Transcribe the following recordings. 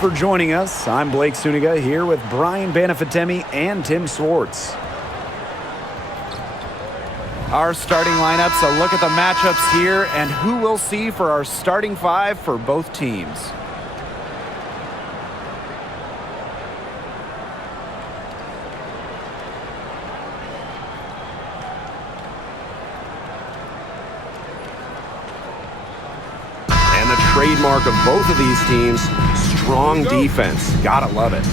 for joining us. I'm Blake Suniga here with Brian Banafitemi and Tim Swartz. Our starting lineups, a look at the matchups here and who we'll see for our starting five for both teams. And the trademark of both of these teams, strong defense. Gotta love it.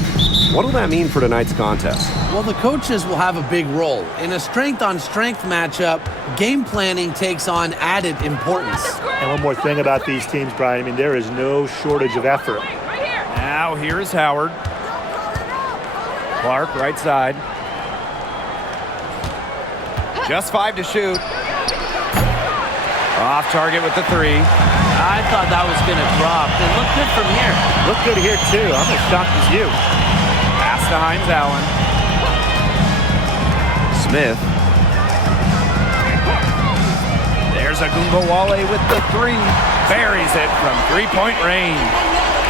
What will that mean for tonight's contest? Well, the coaches will have a big role. In a strength-on-strength matchup, game planning takes on added importance. And one more thing about these teams, Brian, I mean, there is no shortage of effort. Now here's Howard. Clark, right side. Just 5 to shoot. Off target with the 3. I thought that was going to drop. It looked good from here. Looked good here, too. I'm as shocked as you. Pass to Hines Allen. Smith. There's Agumbawale with the 3. Buries it from three-point range.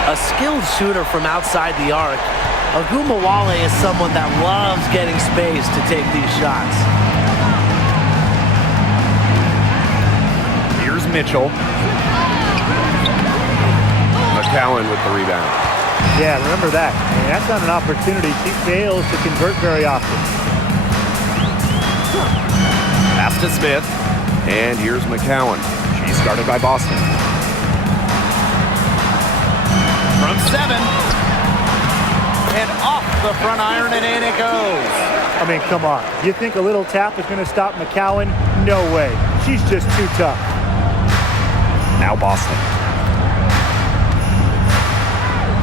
A skilled shooter from outside the arc. Agumbawale is someone that loves getting space to take these shots. Here's Mitchell. McCowan with the rebound. Yeah, remember that. I mean, that's not an opportunity. She fails to convert very often. Pass to Smith. And here's McCowan. She's guarded by Boston. From 7. And off the front iron, and in it goes. I mean, come on. You think a little tap is going to stop McCowan? No way. She's just too tough. Now Boston.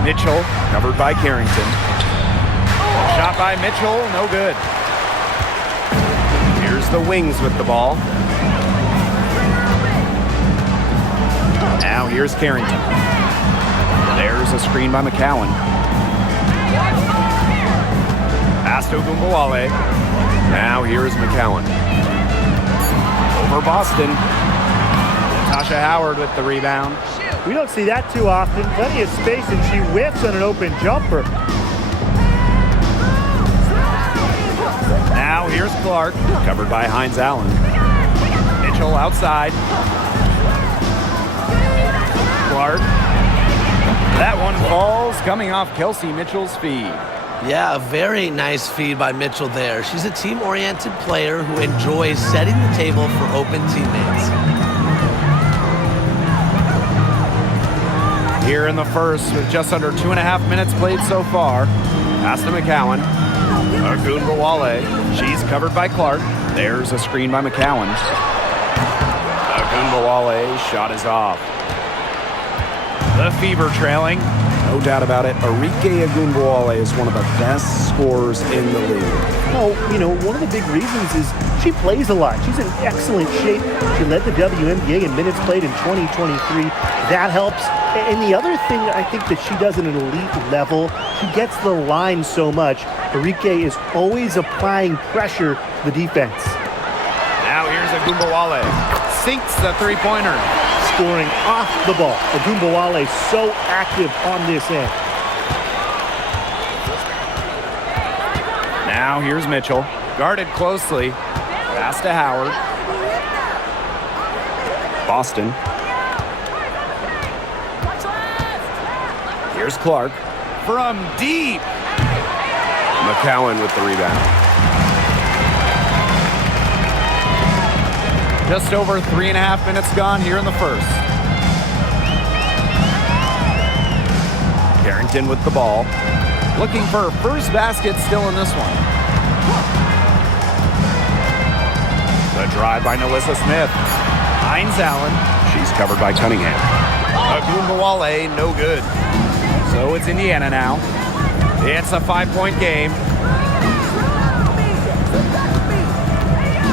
Mitchell, covered by Carrington. Shot by Mitchell, no good. Here's the Wings with the ball. Now here's Carrington. There's a screen by McCowan. Pass to Agumbawale. Now here's McCowan. Over Boston. Tasha Howard with the rebound. We don't see that too often. Plenty of space, and she whiffs on an open jumper. Now here's Clark, covered by Hines Allen. Mitchell outside. Clark. That one falls, coming off Kelsey Mitchell's feed. Yeah, a very nice feed by Mitchell there. She's a team-oriented player who enjoys setting the table for open teammates. Here in the first, with just under 2.5 minutes played so far. Pass to McCowan. Agumbawale. She's covered by Clark. There's a screen by McCowan. Agumbawale, shot is off. The Fever trailing. No doubt about it. Arike Agumbawale is one of the best scorers in the league. Oh, you know, one of the big reasons is she plays a lot. She's in excellent shape. She led the WNBA in minutes played in 2023. That helps. And the other thing I think that she does at an elite level, she gets the line so much. Arike is always applying pressure to the defense. Now here's Agumbawale. Sinks the three-pointer. Scoring off the ball. Agumbawale so active on this end. Now here's Mitchell. Guarded closely. Pass to Howard. Boston. Here's Clark. From deep. McCowan with the rebound. Just over 3.5 minutes gone here in the first. Carrington with the ball. Looking for her first basket still in this one. The drive by Nalissa Smith. Hines Allen. She's covered by Cunningham. Agumbawale, no good. So it's Indiana now. It's a 5-point game.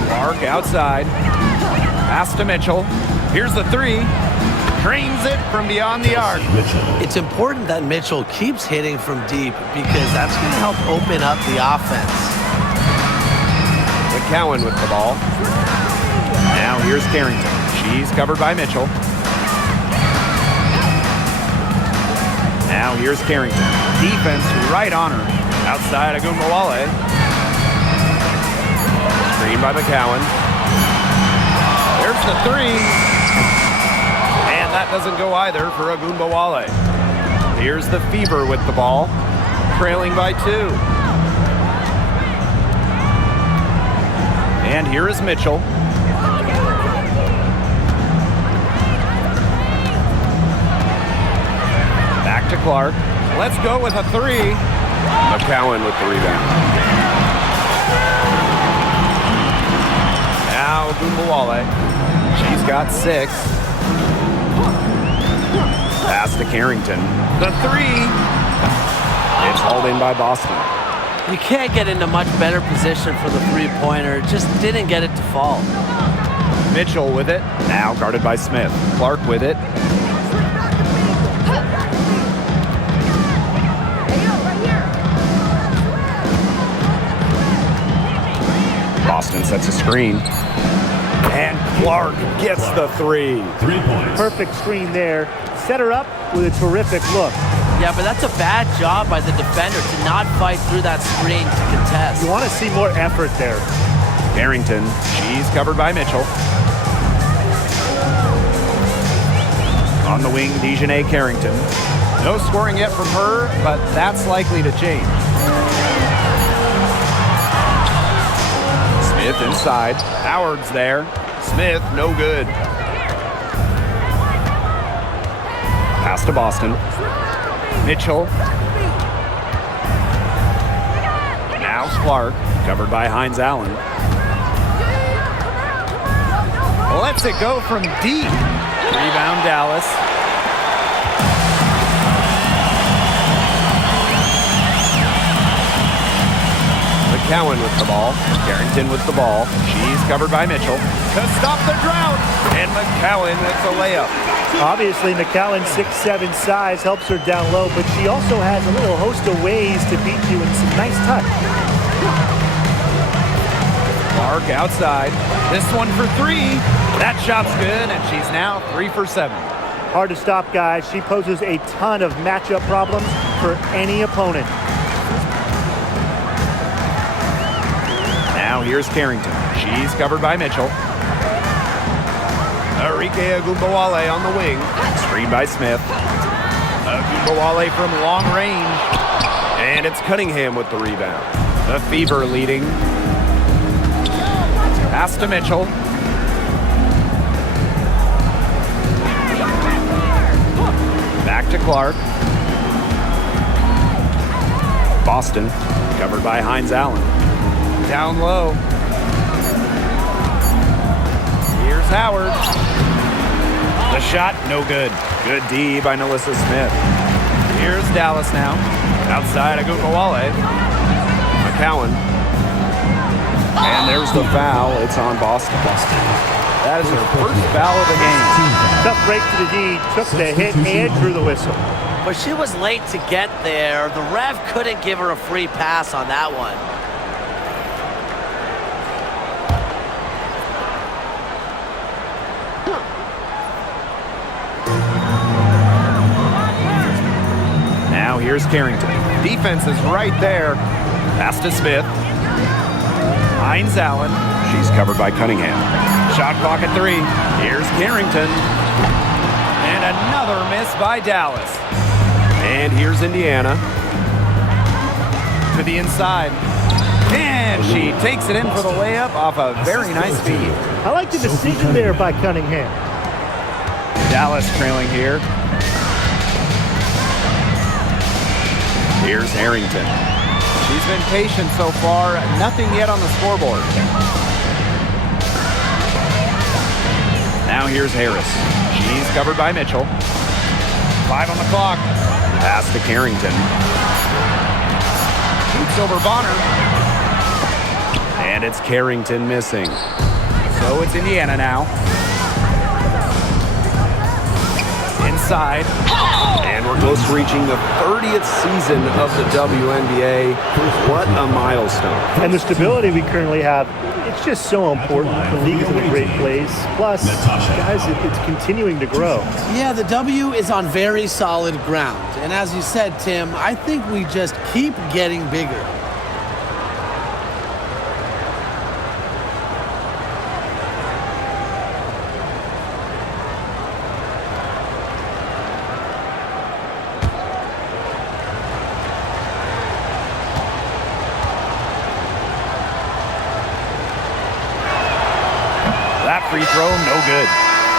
Clark outside. Pass to Mitchell. Here's the 3. Drains it from beyond the arc. It's important that Mitchell keeps hitting from deep because that's going to help open up the offense. McCowan with the ball. Now here's Carrington. She's covered by Mitchell. Now here's Carrington. Defense right on her. Outside Agumbawale. Screen by McCowan. There's the three. And that doesn't go either for Agumbawale. Here's the Fever with the ball. Trailing by 2. And here is Mitchell. Back to Clark. Let's go with a 3. McCowan with the rebound. Now Agumbawale. She's got 6. Pass to Carrington. The 3. It's hauled in by Boston. You can't get into much better position for the three-pointer. Just didn't get it to fall. Mitchell with it. Now guarded by Smith. Clark with it. Boston sets a screen. And Clark gets the 3. 3 points. Perfect screen there. Set her up with a terrific look. Yeah, but that's a bad job by the defender to not fight through that screen to contest. You want to see more effort there. Carrington. She's covered by Mitchell. On the wing, Dejanay Carrington. No scoring yet from her, but that's likely to change. Smith inside. Howard's there. Smith, no good. Pass to Boston. Mitchell. Now Clark, covered by Hines Allen. Lets it go from deep. Rebound Dallas. McCowan with the ball. Carrington with the ball. She's covered by Mitchell. To stop the drought. And McCowan hits a layup. Obviously, McCowan's 6'7" size helps her down low, but she also has a little host of ways to beat you in some nice touch. Clark outside. This one for 3. That shot's good, and she's now 3 for 7. Hard to stop, guys. She poses a ton of matchup problems for any opponent. Now here's Carrington. She's covered by Mitchell. Arike Agumbawale on the wing. Screen by Smith. Agumbawale from long range. And it's Cunningham with the rebound. The Fever leading. Pass to Mitchell. Back to Clark. Boston, covered by Hines Allen. Down low. Here's Howard. The shot, no good. Good D by Nalissa Smith. Here's Dallas now. Outside Agumbawale. McCowan. And there's the foul. It's on Boston. That is her first foul of the game. Tough break to the D. Took the hit and drew the whistle. But she was late to get there. The ref couldn't give her a free pass on that one. Now here's Carrington. Defense is right there. Pass to Smith. Hines Allen. She's covered by Cunningham. Shot clock at 3. Here's Carrington. And another miss by Dallas. And here's Indiana. To the inside. And she takes it in for the layup off a very nice feed. I like the decision there by Cunningham. Dallas trailing here. Here's Harrington. She's been patient so far. Nothing yet on the scoreboard. Now here's Harris. She's covered by Mitchell. 5 on the clock. Pass to Carrington. Shoots over Bonner. And it's Carrington missing. So it's Indiana now. Inside. And we're close to reaching the 30th season of the WNBA. What a milestone. And the stability we currently have, it's It's just so important. The league is in a great place. Plus, guys, it's continuing to grow. Yeah, the W is on very solid ground. And as you said, Tim, I think we just keep getting bigger. Free throw, no good.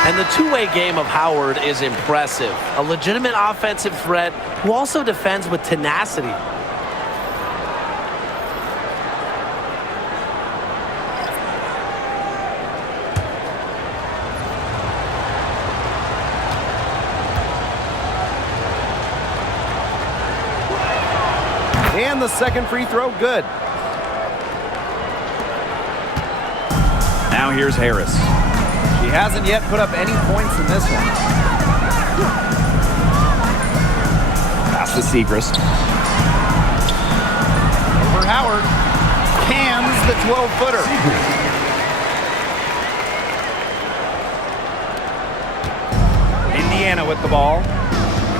And the two-way game of Howard is impressive. A legitimate offensive threat who also defends with tenacity. And the second free throw, good. Now here's Harris. She hasn't yet put up any points in this one. Pass to Segrist. Over Howard. Cans the 12-footer. Indiana with the ball.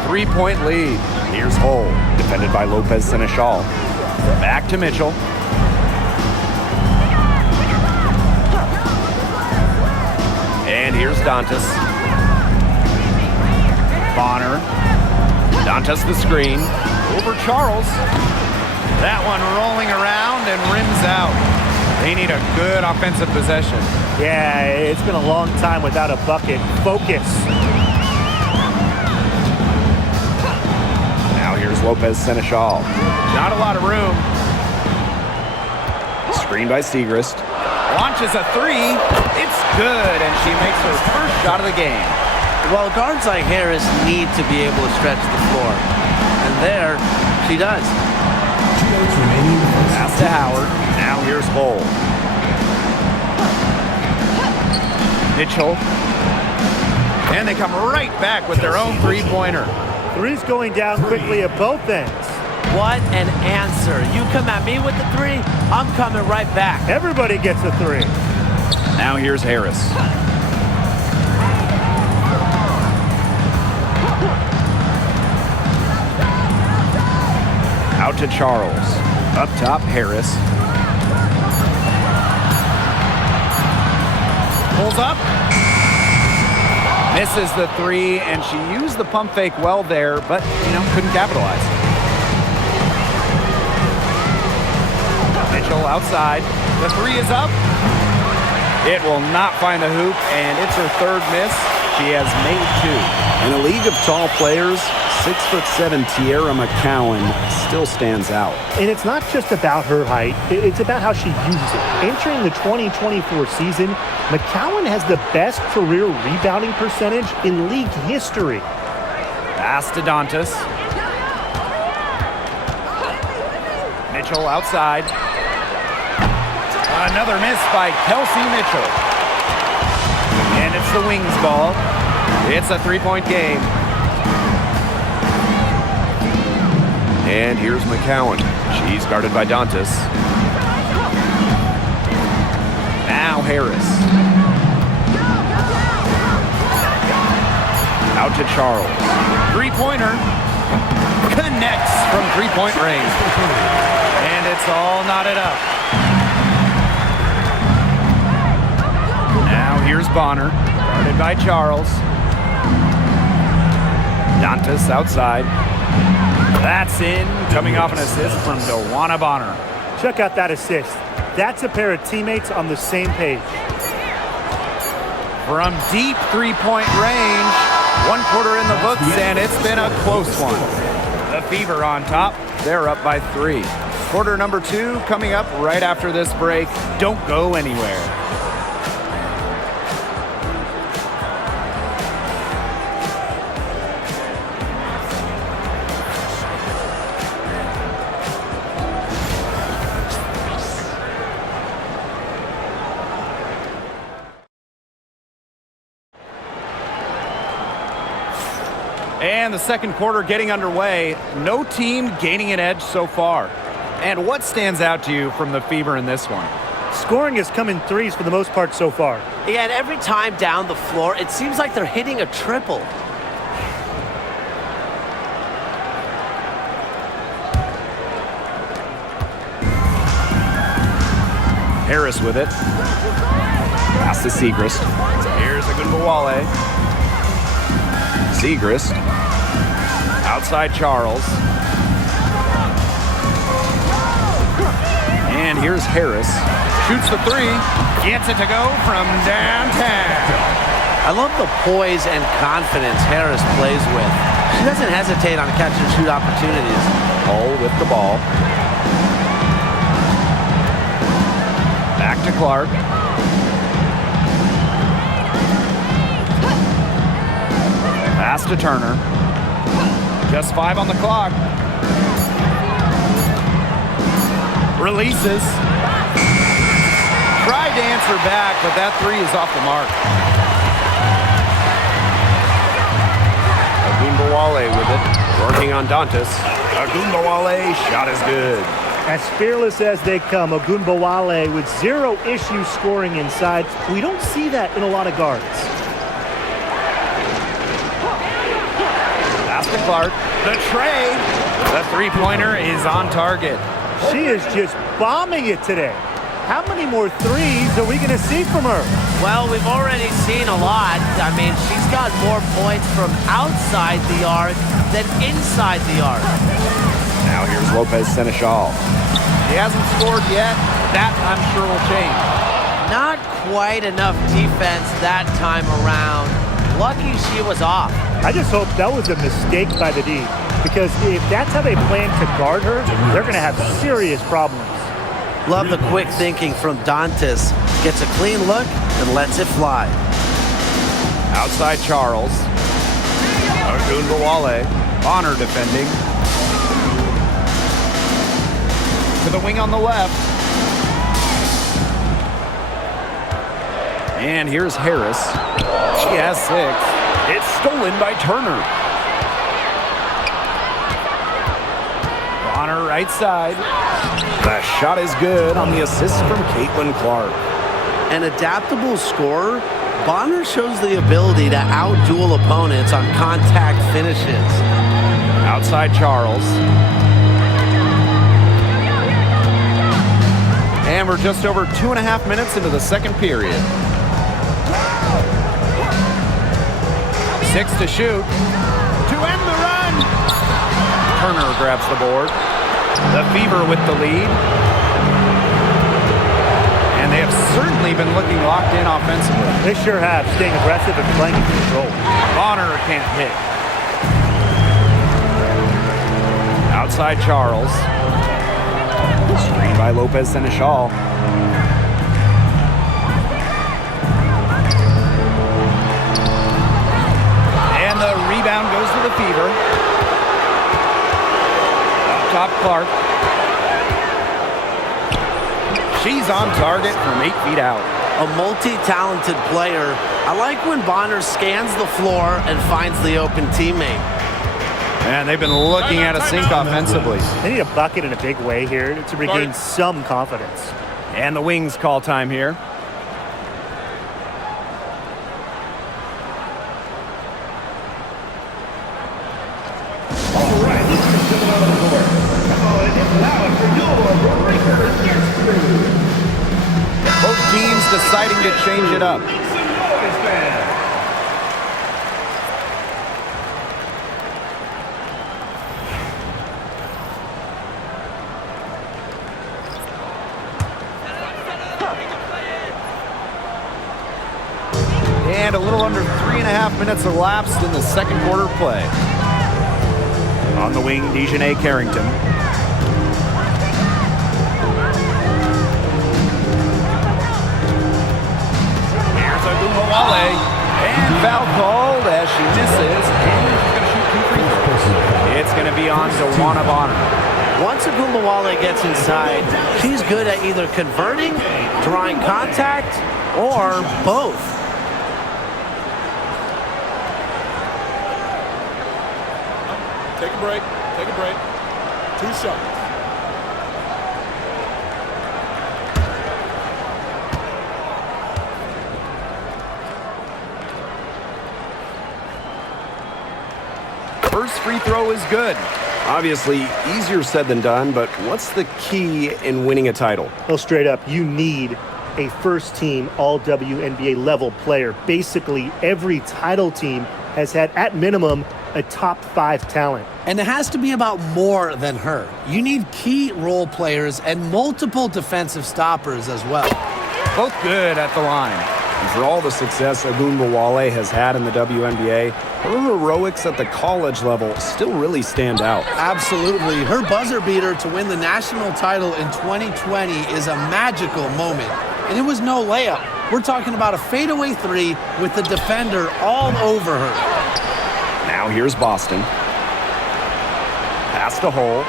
3-point lead. Here's Hull, defended by Lopez Seneschal. Back to Mitchell. And here's Dantas. Bonner. Dantas the screen. Over Charles. That one rolling around and rims out. They need a good offensive possession. Yeah, it's been a long time without a bucket. Focus. Now here's Lopez Seneschal. Not a lot of room. Screen by Segrist. Launches a three. It's good, and she makes her first shot of the game. Well, guards like Harris need to be able to stretch the floor. And there, she does. Pass to Howard. Now here's Hull. Mitchell. And they come right back with their own three-pointer. Three's going down quickly at both ends. What an answer. You come at me with the three, I'm coming right back. Everybody gets a three. Now here's Harris. Out to Charles. Up top, Harris. Pulls up. Misses the three, and she used the pump fake well there, but, couldn't capitalize. Mitchell outside. The three is up. It will not find the hoop, and it's her third miss. She has made two. In a league of tall players, 6'7" Tierra McCowan still stands out. And it's not just about her height, it's about how she uses it. Entering the 2024 season, McCowan has the best career rebounding percentage in league history. Pass to Dantas. Mitchell outside. Another miss by Kelsey Mitchell. And it's the Wings ball. It's a three-point game. And here's McCowan. She's guarded by Dantas. Now Harris. Out to Charles. Three-pointer. Connects from three-point range. And it's all knotted up. Now here's Bonner. Guarded by Charles. Dantas outside. That's in, coming off an assist from DeWanna Bonner. Check out that assist. That's a pair of teammates on the same page. From deep three-point range, 1/4 in the books, and it's been a close one. The Fever on top. They're up by 3. Quarter number 2 coming up right after this break. Don't go anywhere. And the second quarter getting underway. No team gaining an edge so far. And what stands out to you from the Fever in this one? Scoring has come in threes for the most part so far. Yeah, and every time down the floor, it seems like they're hitting a triple. Harris with it. Pass to Segrist. Here's Ogunbowale. Segrist. Outside Charles. And here's Harris. Shoots the three. Gets it to go from downtown. I love the poise and confidence Harris plays with. She doesn't hesitate on catch and shoot opportunities. Hull with the ball. Back to Clark. Pass to Turner. Just 5 on the clock. Releases. Tried to answer back, but that three is off the mark. Ogunbowale with it. Working on Dantas. Ogunbowale, shot is good. As fearless as they come, Ogunbowale with 0 issues scoring inside. We don't see that in a lot of guards. Pass to Clark. The tray. The three-pointer is on target. She is just bombing it today. How many more threes are we going to see from her? Well, we've already seen a lot. I mean, she's got more points from outside the arc than inside the arc. Now here's Lopez Seneschal. He hasn't scored yet. That, I'm sure, will change. Not quite enough defense that time around. Lucky she was off. I just hope that was a mistake by the D, because if that's how they plan to guard her, they're going to have serious problems. Love the quick thinking from Dantas. Gets a clean look and lets it fly. Outside Charles. Ogunbowale. Bonner defending. To the wing on the left. And here's Harris. She has 6. It's stolen by Turner. Bonner right side. The shot is good on the assist from Caitlin Clark. An adaptable scorer, Bonner shows the ability to outduel opponents on contact finishes. Outside Charles. And we're just over 2.5 minutes into the second period. 6 to shoot. To end the run. Turner grabs the board. The Fever with the lead. And they have certainly been looking locked in offensively. They sure have, staying aggressive and playing in control. Bonner can't hit. Outside Charles. Screen by Lopez Seneschal. And the rebound goes to the Fever. Up top Clark. She's on target from 8 feet out. A multi-talented player. I like when Bonner scans the floor and finds the open teammate. And they've been looking at a sink offensively. They need a bucket in a big way here to regain some confidence. And the Wings call time here. All right, let's get it on the board. Come on, it's loud for your breaker against you. Both teams deciding to change it up. Make some noise, fans. And a little under 3.5 minutes elapsed in the second quarter play. On the wing, Dejanay Carrington. Here's Ogunbowale. And foul called as she misses. And she's going to shoot 2 free throws. It's going to be on Dewana Bonner. Once Ogunbowale gets inside, she's good at either converting, drawing contact, or both. Take a break. Take a break. 2 shots. first free throw is good. Obviously, easier said than done, but what's the key in winning a title? Well, straight up, you need a first-team all-WNBA level player. Basically, every title team has had, at minimum, a top 5 talent. And it has to be about more than her. You need key role players and multiple defensive stoppers as well. Both good at the line. And for all the success Ogunbowale has had in the WNBA, her heroics at the college level still really stand out. Absolutely. Her buzzer beater to win the national title in 2020 is a magical moment. And it was no layup. We're talking about a fadeaway 3 with the defender all over her. Now here's Boston. Pass to Hole.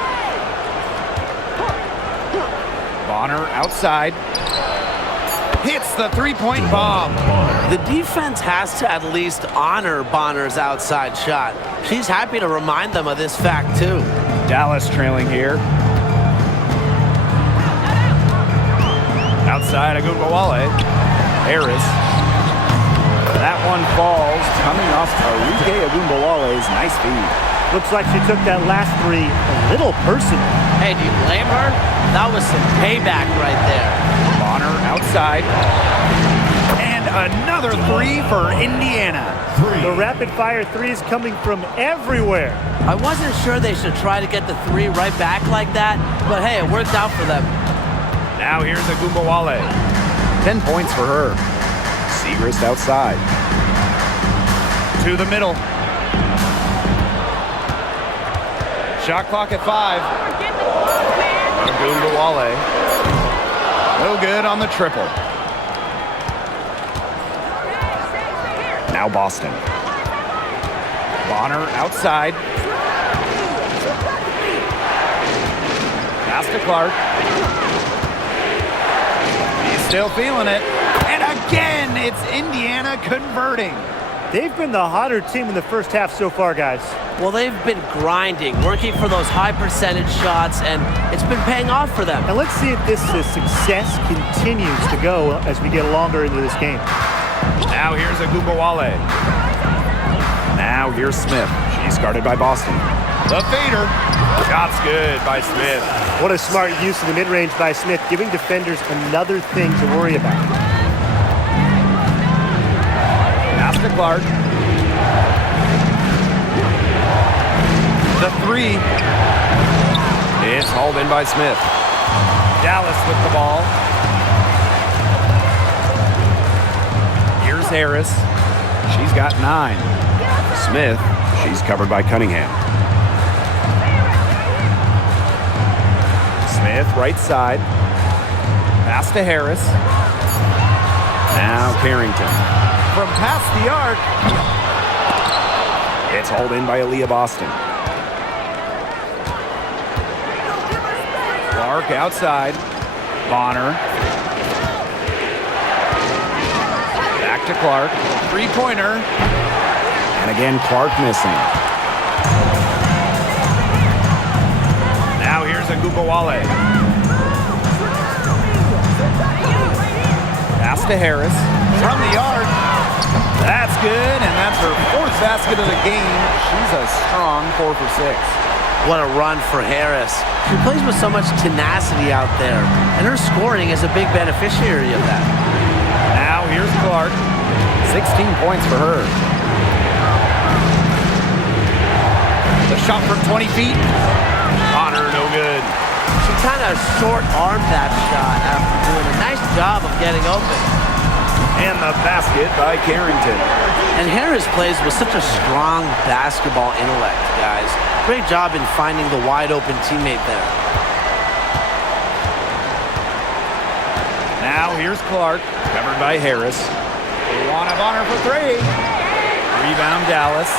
Bonner outside. Hits the three-point bomb. The defense has to at least honor Bonner's outside shot. She's happy to remind them of this fact, too. Dallas trailing here. Outside Ogunbowale. Harris. That one falls, coming off Arike Ogunbowale's nice feed. Looks like she took that last 3 a little personal. Hey, do you blame her? That was some payback right there. Bonner outside. And another 3 for Indiana. The rapid-fire 3s coming from everywhere. I wasn't sure they should try to get the 3 right back like that, but hey, it worked out for them. Now here's Ogunbowale. 10 points for her. Segrist outside. To the middle. Shot clock at 5. Ogunbowale. No good on the triple. Now Boston. Bonner outside. Pass to Clark. He's still feeling it. And again, it's Indiana converting. They've been the hotter team in the first half so far, guys. Well, they've been grinding, working for those high percentage shots, and it's been paying off for them. And let's see if this success continues to go as we get longer into this game. Now here's Ogunbowale. Now here's Smith. She's guarded by Boston. The fader. Shot's good by Smith. What a smart use of the mid-range by Smith, giving defenders another thing to worry about. Pass to Clark. The 3 is hauled in by Smith. Dallas with the ball. Here's Harris. She's got 9. Smith, she's covered by Cunningham. Smith right side. Pass to Harris. Now Carrington. From past the arc. It's hauled in by Aaliyah Boston. Clark outside. Bonner. Back to Clark. Three-pointer. And again, Clark missing. Now here's Ogunbowale. Pass to Harris. From the arc. That's good, and that's her 4th basket of the game. She's a strong 4 for 6. What a run for Harris. She plays with so much tenacity out there, and her scoring is a big beneficiary of that. Now here's Clark. 16 points for her. The shot from 20 feet. Bonner, no good. She kind of short-armed that shot after doing a nice job of getting open. And the basket by Carrington. And Harris plays with such a strong basketball intellect, guys. Great job in finding the wide-open teammate there. Now here's Clark, covered by Harris. Luana Bonner for 3. Rebound Dallas.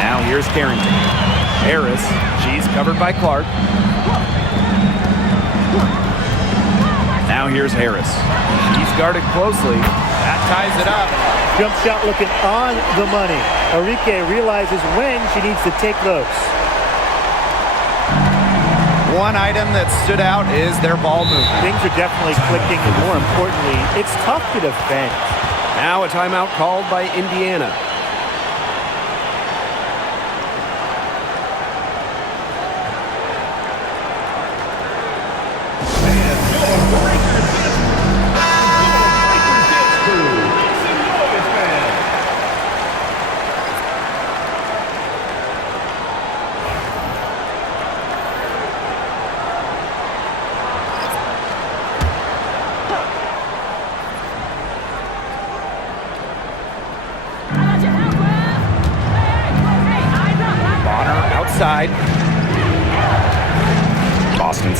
Now here's Carrington. Harris, she's covered by Clark. Now here's Harris. She's guarded closely. That ties it up. Jump shot looking on the money. Arike realizes when she needs to take those. One item that stood out is their ball movement. Things are definitely clicking, and more importantly, it's tough to defend. Now a timeout called by Indiana.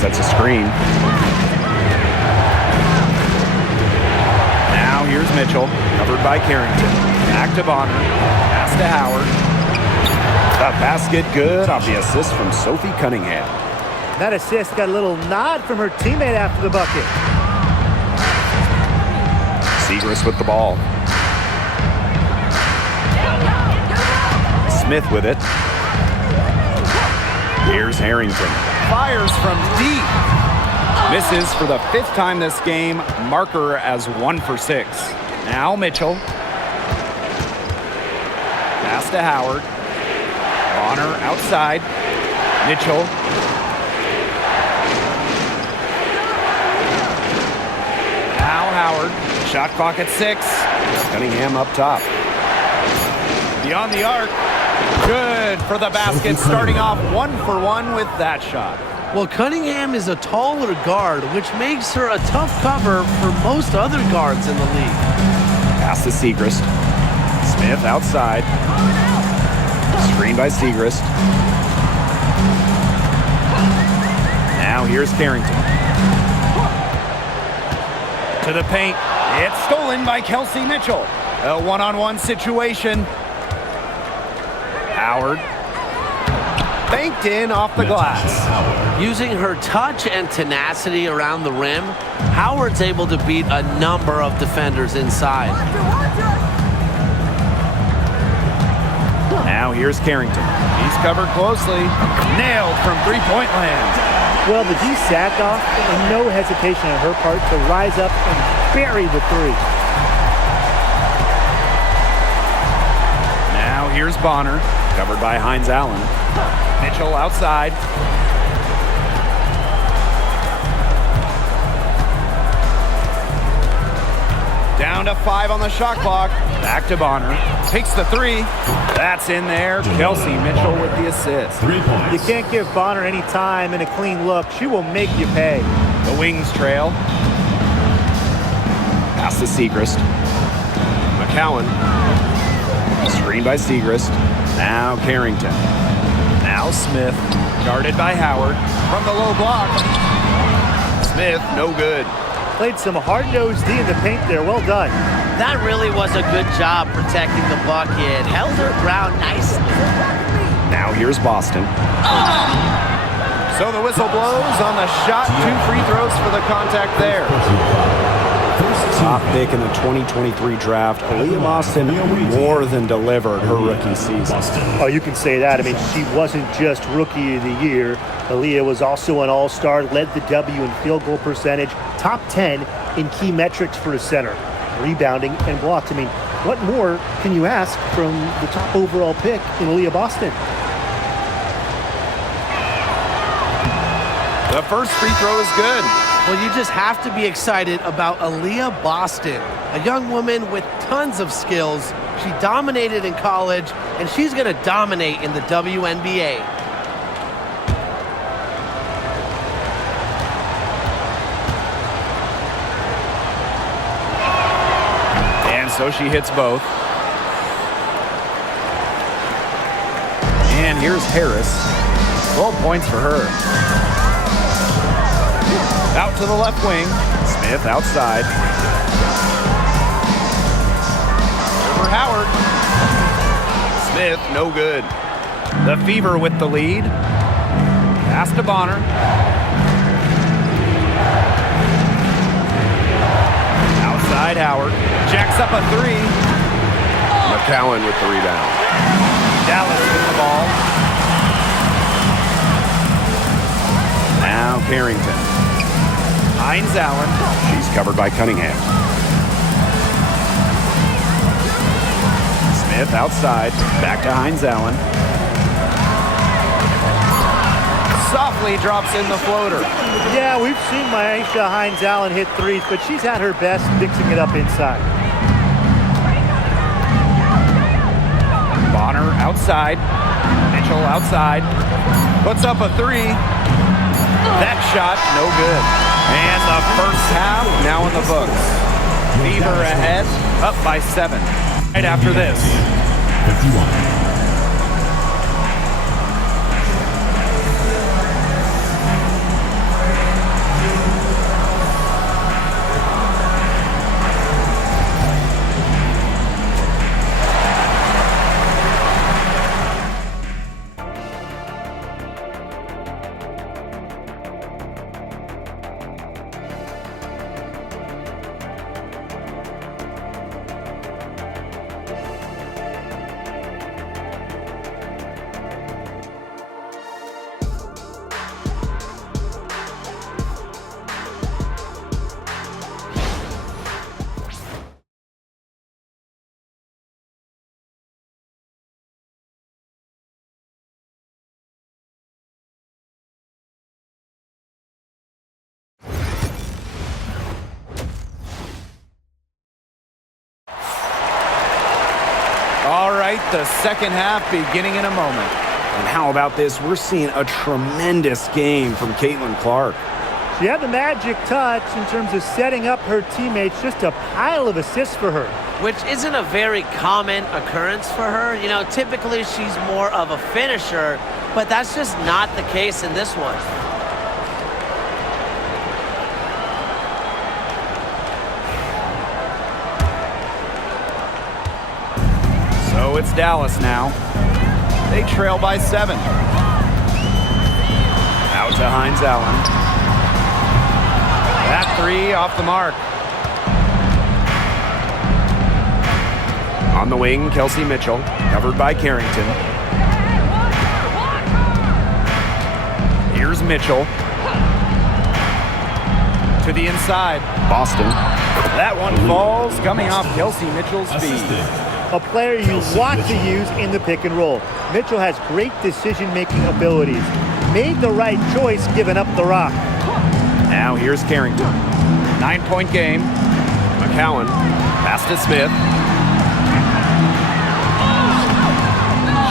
Sets a screen. Now here's Mitchell, covered by Carrington. Back to Bonner. Pass to Howard. The basket good off the assist from Sophie Cunningham. That assist got a little nod from her teammate after the bucket. Siegrist with the ball. Smith with it. Here's Harrington. Fires from deep. Misses for the 5th time this game. Marker as 1 for 6. Now Mitchell. Pass to Howard. Bonner outside. Mitchell. Now Howard. Shot clock at 6. Cunningham up top. Beyond the arc. Good for the basket, starting off 1 for 1 with that shot. Well, Cunningham is a taller guard, which makes her a tough cover for most other guards in the league. Pass to Siegrist. Smith outside. Screen by Siegrist. Now here's Carrington. To the paint. It's stolen by Kelsey Mitchell. A one-on-one situation. Howard. Banked in off the glass. Using her touch and tenacity around the rim, Howard's able to beat a number of defenders inside. Now here's Carrington. He's covered closely. Nailed from three-point land. Well, the D sagged off, and no hesitation on her part to rise up and bury the three. Now here's Bonner. Covered by Hines Allen. Mitchell outside. Down to 5 on the shot clock. Back to Bonner. Takes the 3. That's in there. Kelsey Mitchell with the assist. 3 points. You can't give Bonner any time and a clean look. She will make you pay. The Wings trail. Pass to Siegrist. McCowan. Screen by Siegrist. Now Carrington. Now Smith. Guarded by Howard. From the low block. Smith, no good. Played some hard-nosed D in the paint there. Well done. That really was a good job protecting the bucket. Held her ground nicely. Now here's Boston. So the whistle blows on the shot. 2 free throws for the contact there. Top pick in the 2023 draft, Aaliyah Boston more than delivered her rookie season. Oh, you can say that. I mean, she wasn't just Rookie of the Year. Aaliyah was also an All-Star, led the W in field goal percentage, top 10 in key metrics for a center, rebounding and blocks. I mean, what more can you ask from the top overall pick in Aaliyah Boston? The first free throw is good. Well, you just have to be excited about Aaliyah Boston, a young woman with tons of skills. She dominated in college, and she's going to dominate in the WNBA. And so she hits both. And here's Harris. 12 points for her. Out to the left wing. Smith outside. Over Howard. Smith, no good. The Fever with the lead. Pass to Bonner. Outside Howard. Jacks up a 3. McCowan with the rebound. Dallas with the ball. Now Carrington. Hines Allen. She's covered by Cunningham. Smith outside. Back to Hines Allen. Softly drops in the floater. Yeah, we've seen Myesha Hines Allen hit threes, but she's had her best mixing it up inside. Bonner outside. Mitchell outside. Puts up a 3. That shot, no good. And the first half now in the books. Fever ahead, up by 7. Right after this. 51. right, the second half beginning in a moment. And how about this? We're seeing a tremendous game from Caitlin-Clark. She had the magic touch in terms of setting up her teammates, just a pile of assists for her. Which isn't a very common occurrence for her. You know, typically she's more of a finisher, but that's just not the case in this one. So it's Dallas now. They trail by 7. Out to Hines Allen. That 3 off the mark. On the wing, Kelsey Mitchell, covered by Carrington. Here's Mitchell. To the inside. Boston. That one falls, coming off Kelsey Mitchell's feet. A player you want to use in the pick and roll. Mitchell has great decision-making abilities. Made the right choice giving up the rock. Now here's Carrington. 9-point game. McCowan. Pass to Smith.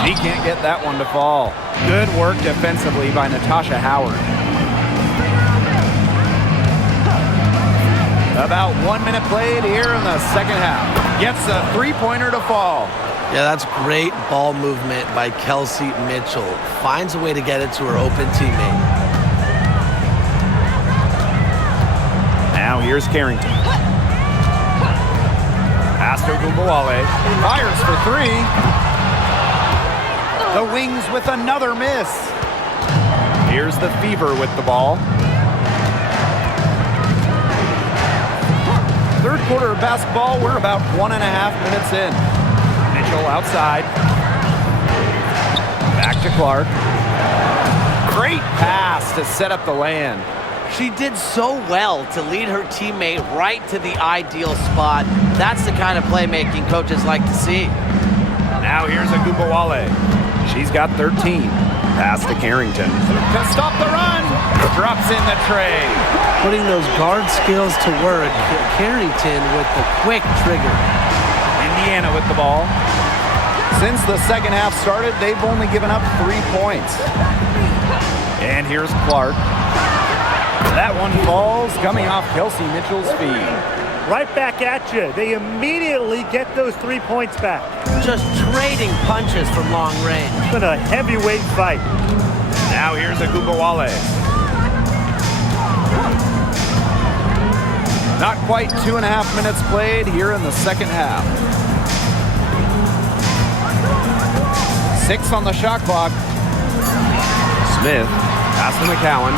She can't get that one to fall. Good work defensively by Natasha Howard. About 1 minute played here in the second half. Gets a 3-pointer to fall. Yeah, that's great ball movement by Kelsey Mitchell. Finds a way to get it to her open teammate. Now here's Carrington. Pass to Gumbawale. Fires for 3. The Wings with another miss. Here's the Fever with the ball. Third quarter of basketball, we're about 1.5 minutes in. Mitchell outside. Back to Clark. Great pass to set up the land. She did so well to lead her teammate right to the ideal spot. That's the kind of playmaking coaches like to see. Now here's Agumbawale. She's got 13. Pass to Carrington. To stop the run. Drops in the tray. Putting those guard skills to work. Carrington with the quick trigger. Indiana with the ball. Since the second half started, they've only given up 3 points. And here's Clark. That one falls, coming off Kelsey Mitchell's feet. Right back at you. They immediately get those 3 points back. Just trading punches from long range. It's been a heavyweight fight. Now here's Agumbawale. Not quite 2.5 minutes played here in the second half. 6 on the shot clock. Smith. Pass to McCowan.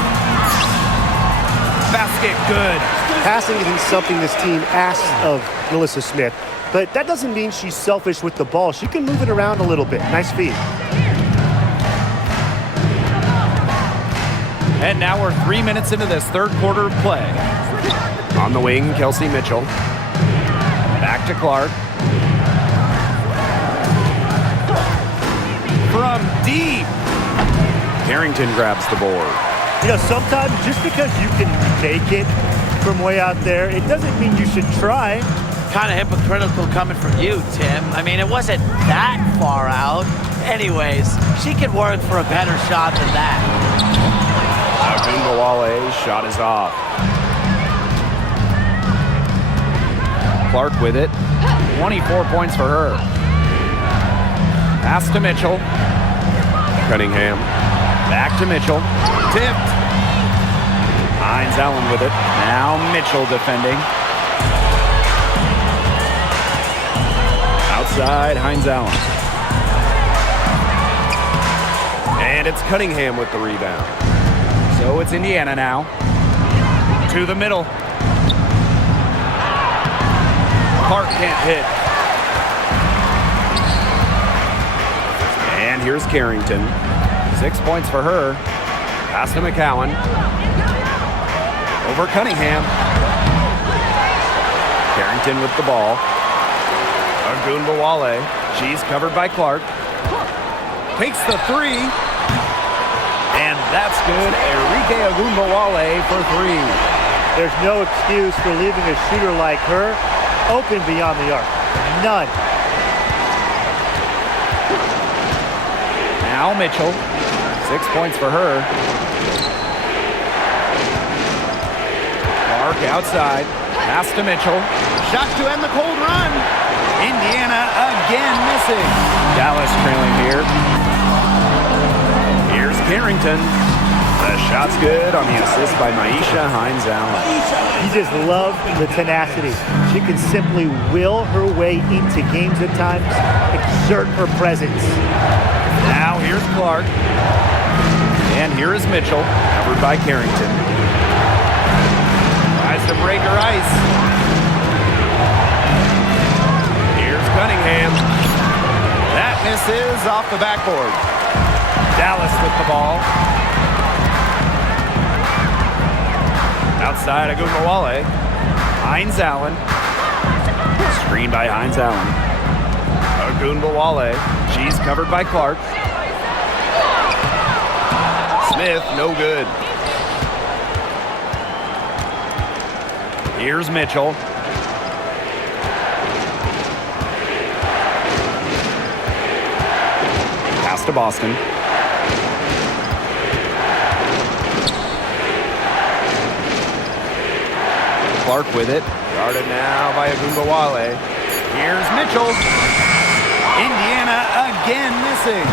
Basket good. Passing isn't something this team asks of Melissa Smith, but that doesn't mean she's selfish with the ball. She can move it around a little bit. Nice feed. And now we're 3 minutes into this third quarter of play. On the wing, Kelsey Mitchell. Back to Clark. From deep. Carrington grabs the board. You know, sometimes just because you can make it from way out there, it doesn't mean you should try. Kind of hypocritical coming from you, Tim. I mean, it wasn't that far out. Anyways, she could work for a better shot than that. Agumbawale's shot is off. Clark with it. 24 points for her. Pass to Mitchell. Cunningham. Back to Mitchell. Tipped. Hines Allen with it. Now Mitchell defending. Outside, Hines Allen. And it's Cunningham with the rebound. So it's Indiana now. To the middle. Clark can't hit. And here's Carrington. 6 points for her. Pass to McCowan. Over Cunningham. Carrington with the ball. Agumbawale. She's covered by Clark. Takes the 3. And that's good. Enrique Agumbawale for 3. There's no excuse for leaving a shooter like her open beyond the arc. None. Now Mitchell. 6 points for her. Clark outside. Pass to Mitchell. Shot to end the cold run. Indiana again missing. Dallas trailing here. Here's Carrington. The shot's good on the assist by Maisha Hines-Allen. You just love the tenacity. She can simply will her way into games at times, exert her presence. Now here's Clark. And here is Mitchell, covered by Carrington. Tries to break her ice. Here's Cunningham. That misses off the backboard. Dallas with the ball. Outside Agumbawale. Hines-Allen. Screen by Hines-Allen. Agumbawale. She's covered by Clark. Smith, no good. Here's Mitchell. Pass to Boston. Clark with it. Guarded now by Agumbawale. Here's Mitchell. Indiana again missing.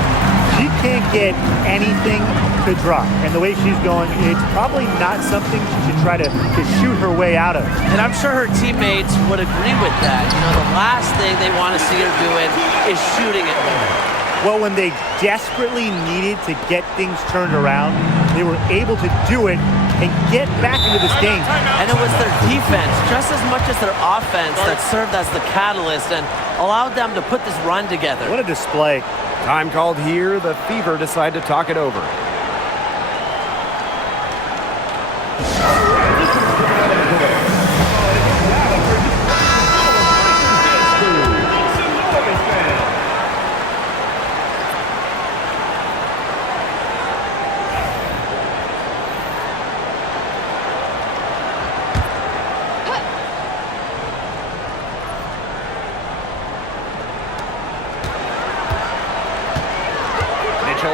She can't get anything to drop. And the way she's going, it's probably not something she should try to shoot her way out of. And I'm sure her teammates would agree with that. You know, the last thing they want to see her doing is shooting it more. Well, when they desperately needed to get things turned around, they were able to do it and get back into this game. And it was their defense, just as much as their offense, that served as the catalyst and allowed them to put this run together. What a display. Time called here. The Fever decide to talk it over.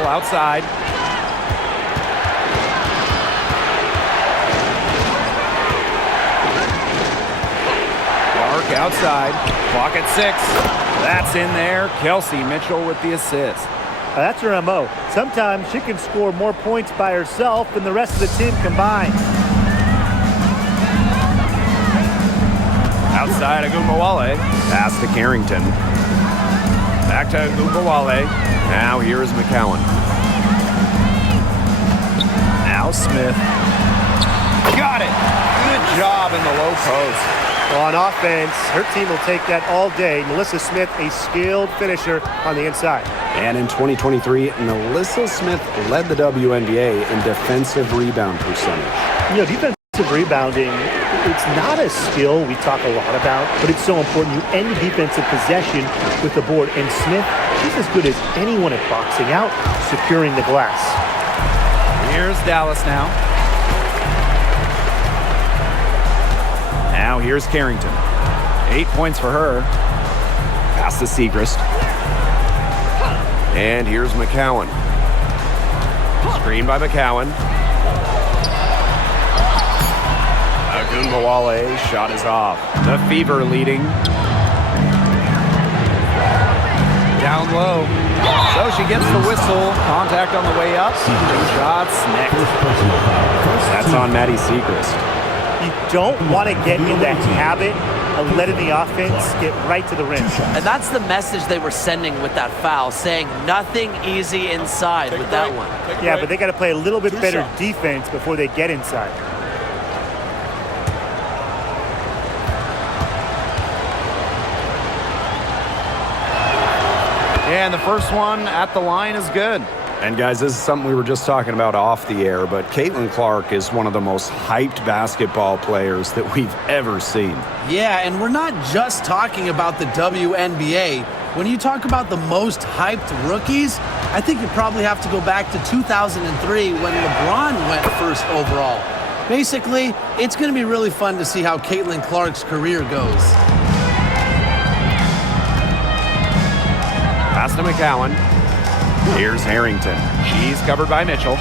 Outside. Clark outside. Clock at 6. That's in there. Kelsey Mitchell with the assist. That's her MO. Sometimes she can score more points by herself than the rest of the team combined. Outside Agumbawale. Pass to Carrington. Back to Agumbawale. Now here is McCowan. Now Smith. Got it. Good job in the low post. Well, on offense, her team will take that all day. Melissa Smith, a skilled finisher on the inside. And in 2023, Melissa Smith led the WNBA in defensive rebound percentage. You know, defensive rebounding, it's not a skill we talk a lot about, but it's so important. You end defensive possession with the board. And Smith, she's as good as anyone at boxing out, securing the glass. Here's Dallas now. Now here's Carrington. 8 points for her. Pass to Segrist. And here's McCowan. Screen by McCowan. Agumbawale shot is off. The Fever leading. Down low. So she gets the whistle. Contact on the way up. Shots next. That's on Maddie Segrist. You don't want to get in that habit of letting the offense get right to the rim. And that's the message they were sending with that foul, saying nothing easy inside with that one. Yeah, but they got to play a little bit better defense before they get inside. And the first one at the line is good. And guys, this is something we were just talking about off the air, but Caitlin Clark is one of the most hyped basketball players that we've ever seen. Yeah, and we're not just talking about the WNBA. When you talk about the most hyped rookies, I think you probably have to go back to 2003 when LeBron went first overall. Basically, it's going to be really fun to see how Caitlin Clark's career goes. Pass to McCowan. Here's Harrington. She's covered by Mitchell.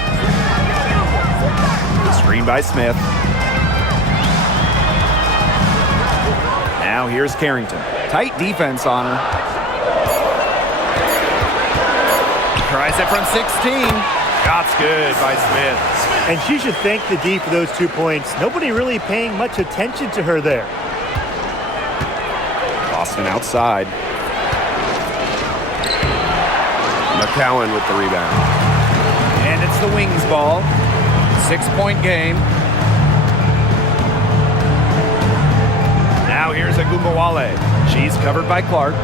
Screen by Smith. Now here's Carrington. Tight defense on her. Tries it from 16. Shots good by Smith. And she should thank the D for those 2 points. Nobody really paying much attention to her there. Boston outside. McCowan with the rebound. And it's the Wings ball. 6-point game. Now here's Agumbawale. She's covered by Clark.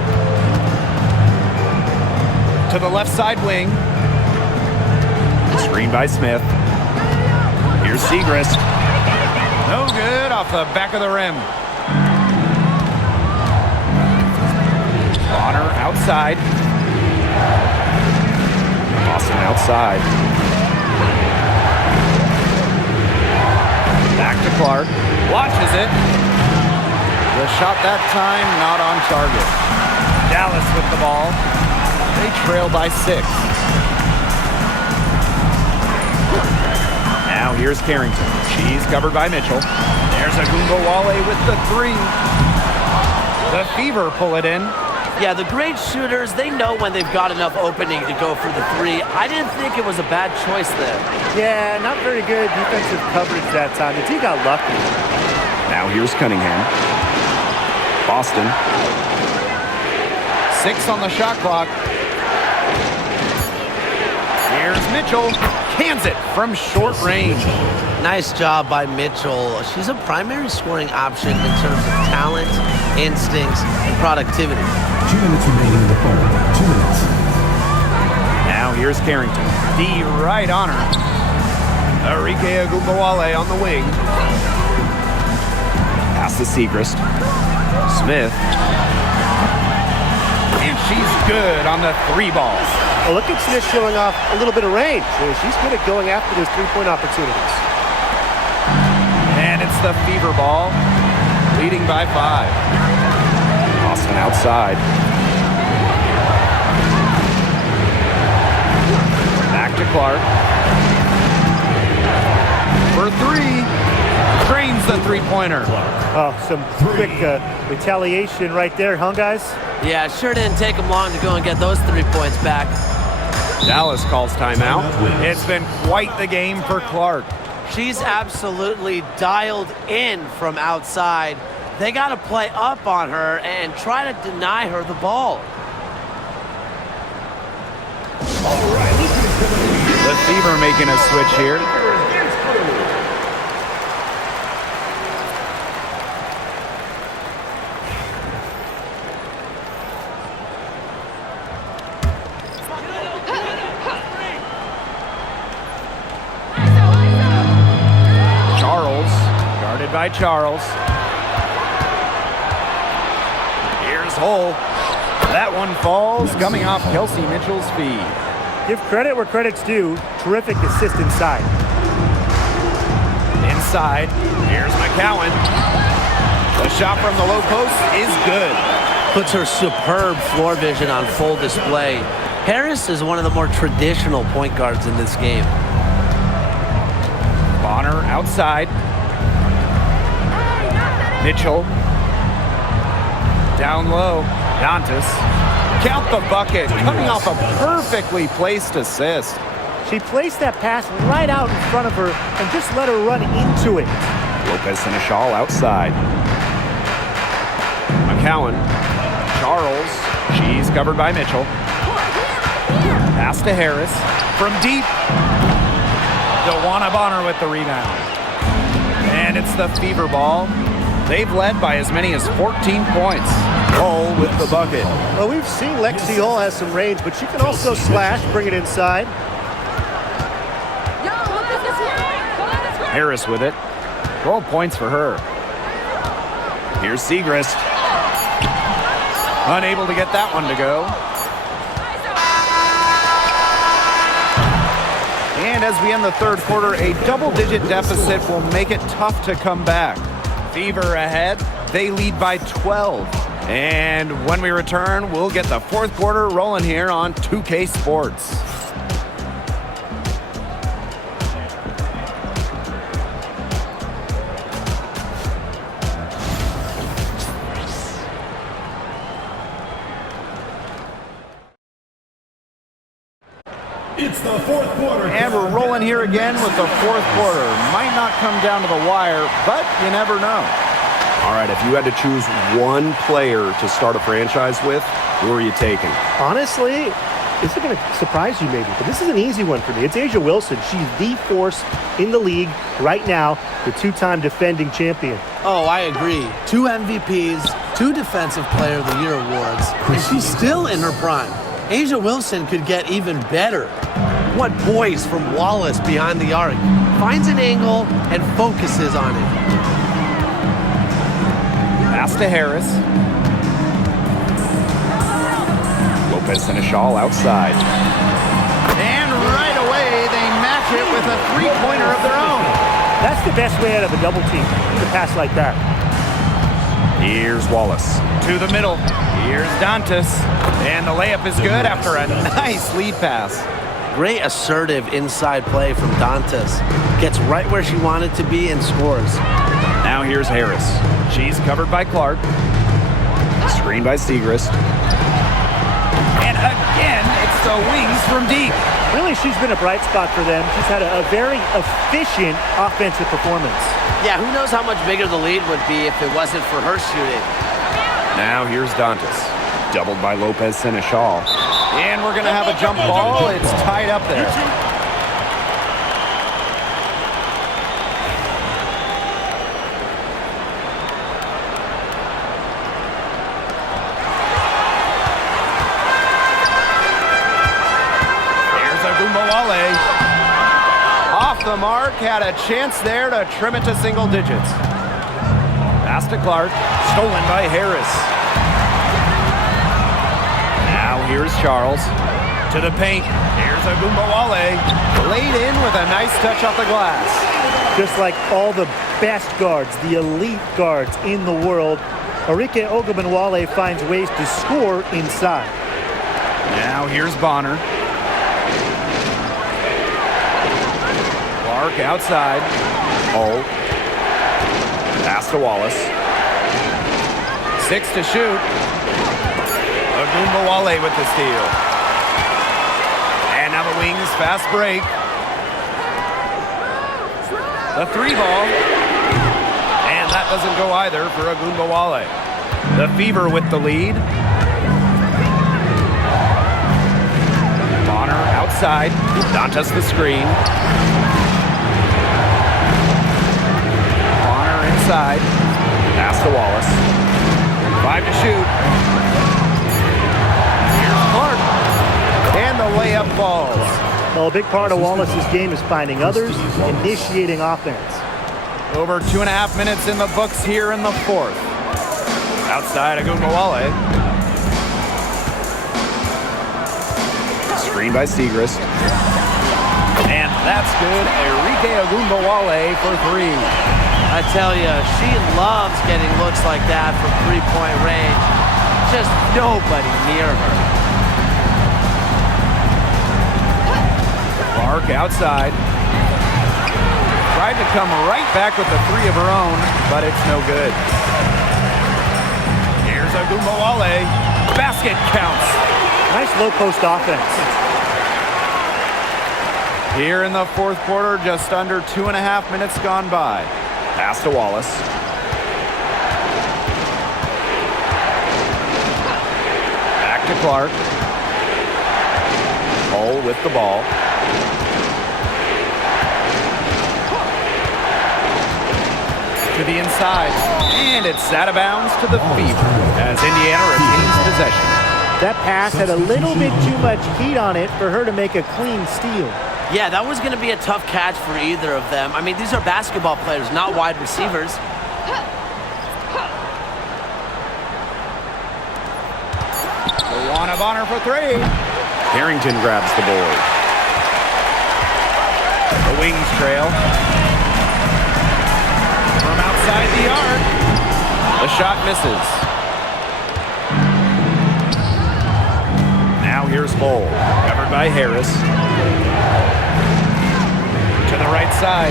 To the left side wing. Screen by Smith. Here's Segrist. No good off the back of the rim. Bonner outside. Boston outside. Back to Clark. Watches it. The shot that time not on target. Dallas with the ball. They trail by 6. Now here's Carrington. She's covered by Mitchell. There's Agumbawale with the 3. The Fever pull it in. Yeah, the great shooters, they know when they've got enough opening to go for the 3. I didn't think it was a bad choice there. Yeah, not very good defensive coverage that time. The team got lucky. Now here's Cunningham. Boston. 6 on the shot clock. Here's Mitchell. Cans it from short range. Nice job by Mitchell. She's a primary scoring option in terms of talent, instincts, and productivity. 2 minutes remaining in the quarter. 2 minutes. Now here's Carrington. D right on her. Arike Agumbawale on the wing. Pass to Segrist. Smith. And she's good on the 3 ball. Oh, look at Smith showing off a little bit of range. She's good at going after those 3-point opportunities. And it's the Fever ball. Leading by 5. Boston outside. Back to Clark. For 3. Drains the 3-pointer. Oh, some quick retaliation right there, huh, guys? Yeah, sure didn't take them long to go and get those 3 points back. Dallas calls timeout. It's been quite the game for Clark. She's absolutely dialed in from outside. They got to play up on her and try to deny her the ball. The Fever making a switch here. By Charles. Here's Hull. That one falls, coming off Kelsey Mitchell's feed. Give credit where credit's due. Terrific assist inside. Inside. Here's McCowan. The shot from the low post is good. Puts her superb floor vision on full display. Harris is one of the more traditional point guards in this game. Bonner outside. Mitchell. Down low. Dantas. Count the bucket. Coming off a perfectly placed assist. She placed that pass right out in front of her and just let her run into it. Lopez and a shawl outside. McCowan. Charles. She's covered by Mitchell. Pass to Harris. From deep. DeWanna Bonner with the rebound. And it's the Fever ball. They've led by as many as 14 points. Hull with the bucket. Well, we've seen Lexi Hull has some range, but she can also slash, bring it inside. Harris with it. 12 points for her. Here's Segrist. Unable to get that one to go. And as we end the 3rd quarter, a double-digit deficit will make it tough to come back. Fever ahead. They lead by 12. And when we return, we'll get the fourth quarter rolling here on 2K Sports. It's the fourth quarter. And we're rolling here again with the fourth quarter. Might not come down to the wire, but you never know. All right, if you had to choose one player to start a franchise with, who are you taking? Honestly, this is going to surprise you maybe, but this is an easy one for me. It's A'ja Wilson. She's the force in the league right now, the two-time defending champion. Oh, I agree. 2 MVPs, 2 Defensive Player of the Year awards, and she's still in her prime. A'ja Wilson could get even better. What poise from Wallace behind the arc. Finds an angle and focuses on it. Pass to Harris. Lopez Seneschal outside. And right away, they match it with a three-pointer of their own. That's the best way out of a double team, to pass like that. Here's Wallace. To the middle. Here's Dantas. And the layup is good after a nice lead pass. Great assertive inside play from Dantas. Gets right where she wanted to be and scores. Now here's Harris. She's covered by Clark. Screened by Segrist. And again, it's the wings from deep. Really, she's been a bright spot for them. She's had a very efficient offensive performance. Yeah, who knows how much bigger the lead would be if it wasn't for her shooting. Now here's Dantas. Doubled by Lopez Seneschal. And we're going to have a jump ball. It's tied up there. Off the mark, had a chance there to trim it to single digits. Pass to Clark, stolen by Harris. Now here's Charles. To the paint, here's Agumbawale. Laid in with a nice touch off the glass. Just like all the best guards, the elite guards in the world, Arike Ogunbowale finds ways to score inside. Now here's Bonner. Clark outside. Pass to Wallace. 6 to shoot. Agumbawale with the steal. And now the Wings fast break. The 3 ball. And that doesn't go either for Agumbawale. The Fever with the lead. Bonner outside. Dantas the screen. Inside. Pass to Wallace. 5 to shoot. Here's Clark. And the layup falls. Well, a big part of Wallace's game is finding others, initiating offense. Over 2.5 minutes in the books here in the fourth. Outside Agumbawale. Screened by Segrist. And that's good. Arike Agumbawale for 3. I tell you, she loves getting looks like that from three-point range. Just nobody near her. Clark outside. Tried to come right back with the 3 of her own, but it's no good. Here's Agumbawale. Basket counts. Nice low-post offense. Here in the fourth quarter, just under 2.5 minutes gone by. Pass to Wallace. Back to Clark. Cole with the ball. To the inside. And it's out of bounds to the Fever as Indiana retains possession. That pass had a little bit too much heat on it for her to make a clean steal. Yeah, that was going to be a tough catch for either of them. I mean, these are basketball players, not wide receivers. Luana Bonner for 3. Harrington grabs the board. The Wings trail. From outside the arc. The shot misses. here's Bowl. Covered by Harris. To the right side.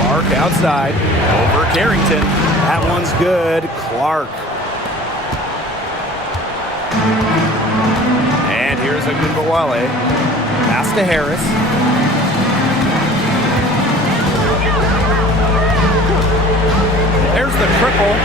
Clark outside. Over Carrington. That one's good. Clark. And here's Ogunbowale. Pass to Harris. There's the triple.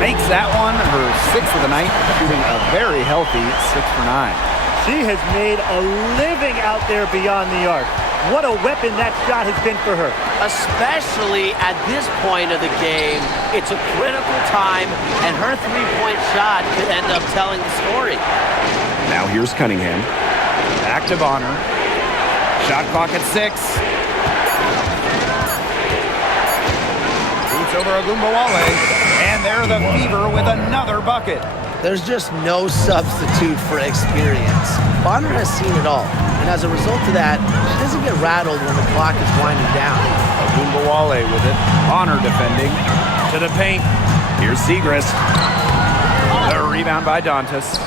Makes that one her 6th of the night, shooting a very healthy 6 for 9. She has made a living out there beyond the arc. What a weapon that shot has been for her. Especially at this point of the game, it's a critical time, and her three-point shot could end up telling the story. Now here's Cunningham. Back to Bonner. Shot clock at 6. Boots over Ogunbowale. And they're the Fever with another bucket. There's just no substitute for experience. Bonner has seen it all, and as a result of that, she doesn't get rattled when the clock is winding down. Ogunbowale with it. Bonner defending. To the paint. Here's Segrist. The rebound by Dantas.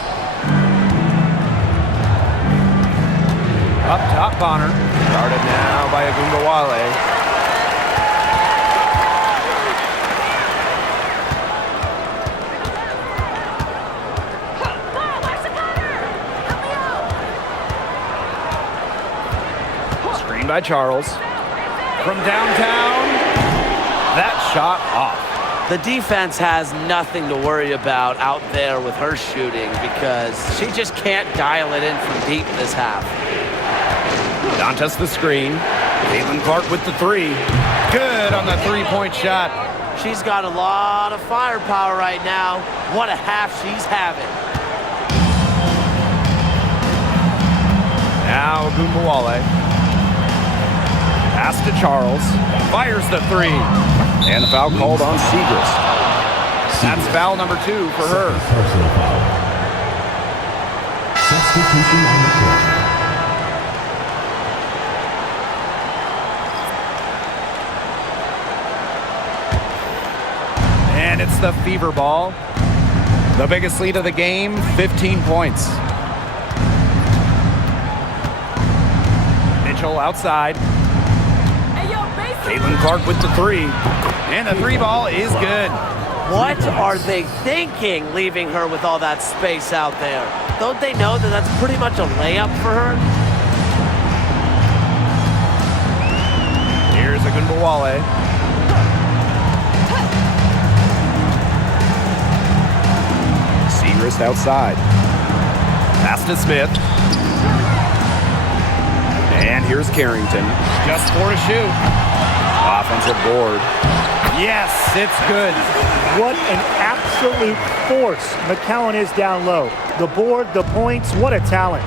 Up top, Bonner. Guarded now by Ogunbowale. Screen by Charles. From downtown. That shot off. The defense has nothing to worry about out there with her shooting because she just can't dial it in from deep this half. Dantas the screen. CaitlinClark with the 3. Good on the three-point shot. She's got a lot of firepower right now. What a half she's having. Now Ogunbowale. Pass to Charles. Fires the 3. And the foul called on Segrist. That's foul number 2 for her. Personal foul. Substitution on the court. And it's the Fever ball. The biggest lead of the game, 15 points. Mitchell outside. CaitlinClark with the 3. And the 3 ball is good. What are they thinking leaving her with all that space out there? Don't they know that that's pretty much a layup for her? Here's Ogunbowale. Segrist outside. Pass to Smith. And here's Carrington. Just 4 to shoot. Offensive board. Yes, it's good. What an absolute force McCowan is down low. The board, the points, what a talent.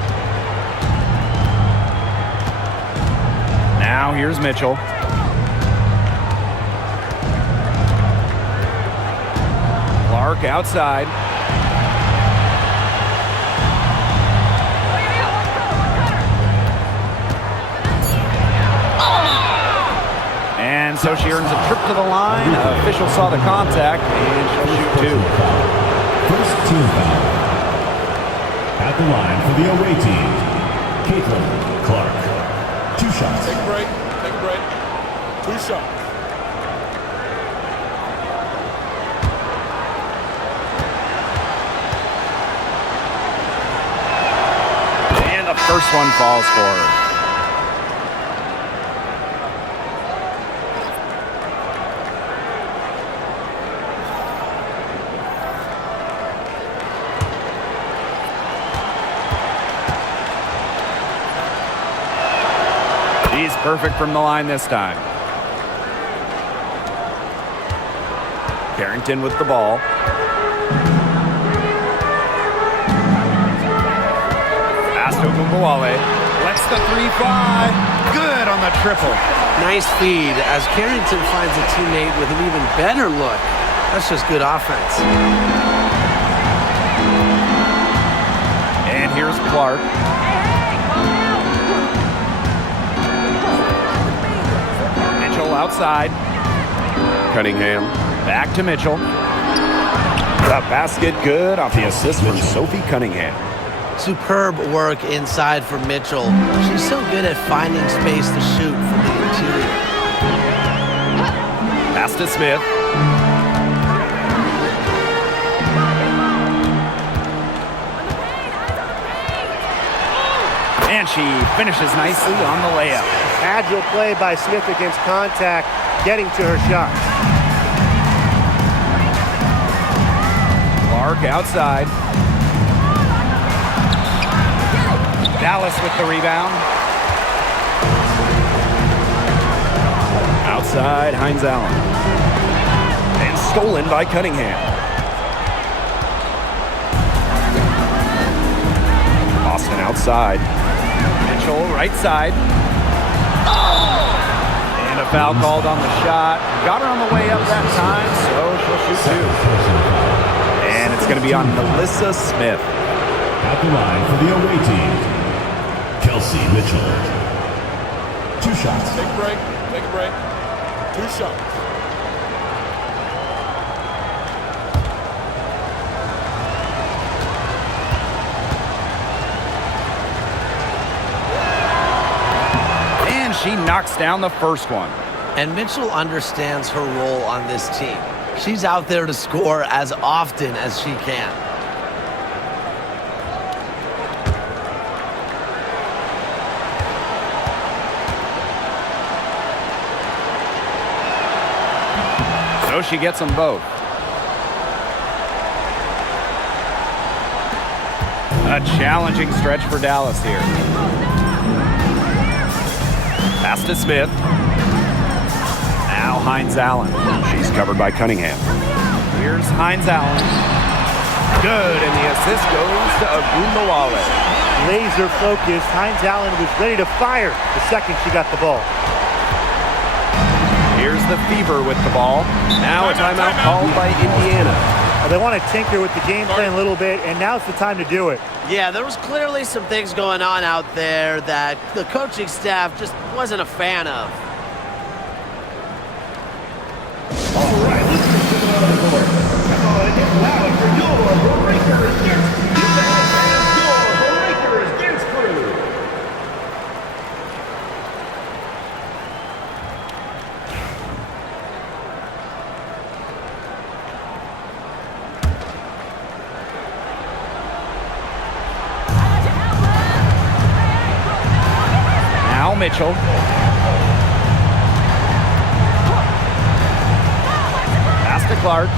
Now here's Mitchell. Clark outside. And so she earns a trip to the line. Official saw the contact, and she'll shoot 2. First team foul. At the line for the away team, CaitlinClark. 2 shots. Take a break. Take a break. 2 shots. And the first one falls for her. She's perfect from the line this time. Carrington with the ball. Pass to Ogunbowale. Lets the 3 fly. Good on the triple. Nice feed as Carrington finds a teammate with an even better look. That's just good offense. And here's Clark. Mitchell outside. Cunningham. Back to Mitchell. The basket good off the assist from Sophie Cunningham. Superb work inside for Mitchell. She's so good at finding space to shoot from the interior. Pass to Smith. And she finishes nicely on the layup. Agile play by Smith against contact, getting to her shots. Clark outside. Dallas with the rebound. Outside, Hines Allen. And stolen by Cunningham. Boston outside. Mitchell right side. And a foul called on the shot. Got her on the way up that time, so she'll shoot two. And it's going to be on Melissa Smith. At the line for the away team, Kelsey Mitchell. 2 shots. Take a break. Take a break. 2 shots. And she knocks down the first one. And Mitchell understands her role on this team. She's out there to score as often as she can. So she gets them both. A challenging stretch for Dallas here. Pass to Smith. Now Hines Allen. She's covered by Cunningham. Here's Hines Allen. Good, and the assist goes to Agumbawale. Laser focused. Hines Allen was ready to fire the second she got the ball. Here's the Fever with the ball. Now a timeout called by Indiana. They want to tinker with the game plan a little bit, and now's the time to do it. Yeah, there was clearly some things going on out there that the coaching staff just wasn't a fan of. All right, let's get to the other court. Come on, get loud for your Breakers against your Breakers against crew. Now Mitchell. Pass to Clark.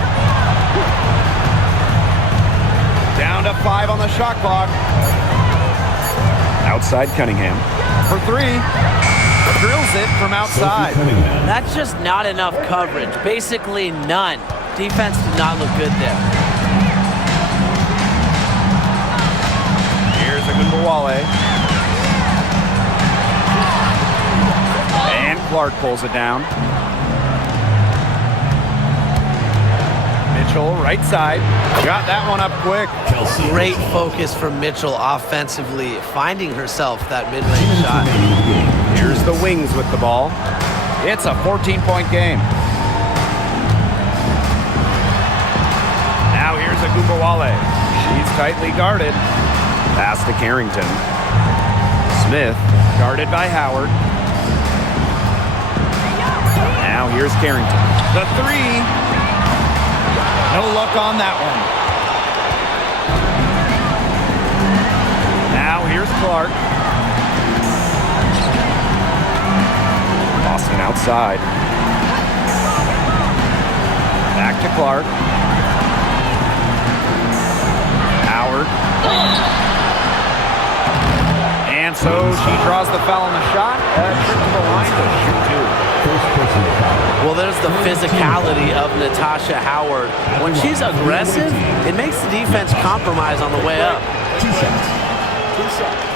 Down to 5 on the shot clock. Outside Cunningham. For 3. Drills it from outside. That's just not enough coverage. Basically none. Defense did not look good there. Here's Agumbawale. And Clark pulls it down. Mitchell, right side. Got that one up quick. Kelsey. Great focus from Mitchell offensively, finding herself that mid-range shot. Here's the Wings with the ball. It's a 14-point game. Now here's Agumbawale. She's tightly guarded. Pass to Carrington. Smith. Guarded by Howard. Now here's Carrington. The 3. No luck on that one. Now here's Clark. Boston outside. Back to Clark. Howard. And so she draws the foul on the shot. Trip to the line to shoot 2. Well, there's the physicality of Natasha Howard. When she's aggressive, it makes the defense compromise on the way up. 2 shots. 2 shots.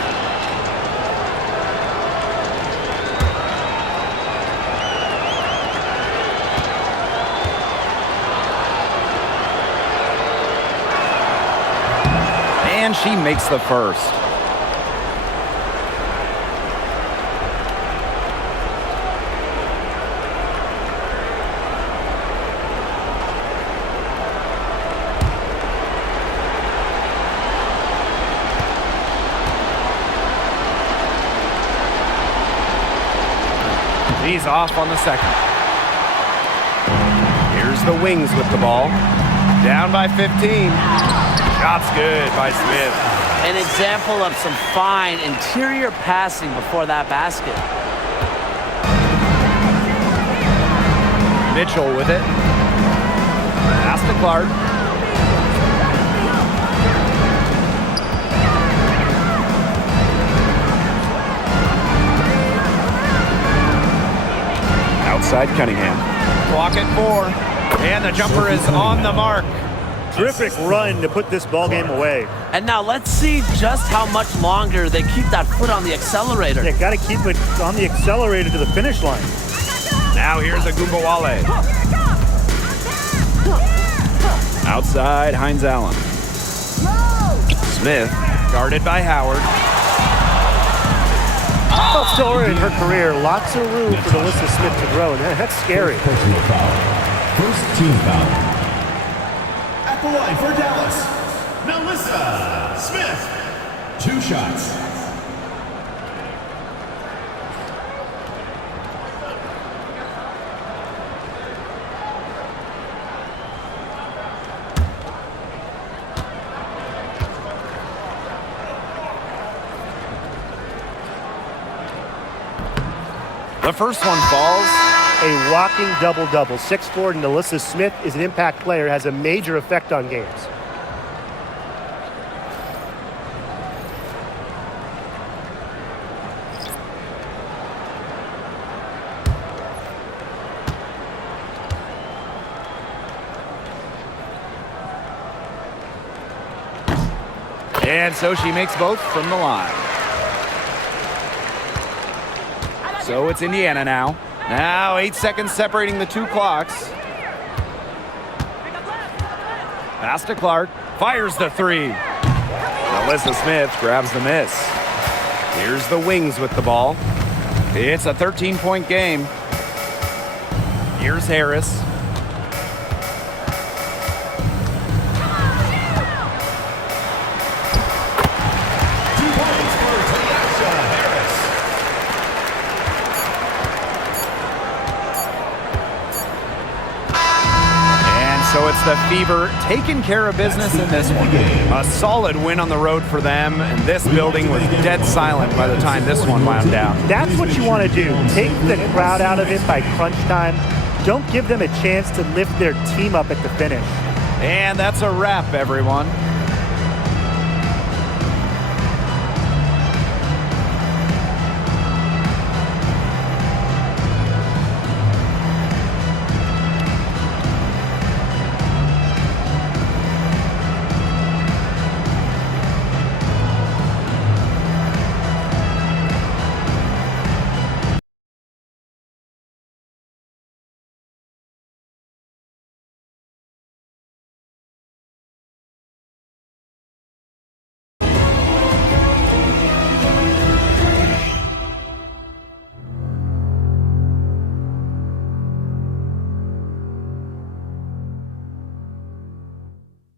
And she makes the first. He's off on the second. Here's the Wings with the ball. Down by 15. Shot's good by Smith. An example of some fine interior passing before that basket. Mitchell with it. Pass to Clark. Outside Cunningham. Clock at 4. And the jumper is on the mark. Terrific run to put this ball game away. And now let's see just how much longer they keep that foot on the accelerator. They got to keep it on the accelerator to the finish line. Now here's Agumbawale. Outside Hines Allen. Smith guarded by Howard. Well, still early in her career, lots of room for Alyssa Smith to grow, and that's scary. Personal foul. First team foul. At the line for Dallas, Melissa Smith. 2 shots. The first one falls. A walking double-double. 6'4" Alyssa Smith is an impact player, has a major effect on games. And so she makes both from the line. So it's Indiana now. Now 8 seconds separating the two clocks. Pass to Clark. Fires the three. Alyssa Smith grabs the miss. Here's the Wings with the ball. It's a 13-point game. Here's Harris. So it's the Fever taking care of business in this one. A solid win on the road for them, and this building was dead silent by the time this one wound down. That's what you want to do. Take the crowd out of it by crunch time. Don't give them a chance to lift their team up at the finish. And that's a wrap, everyone.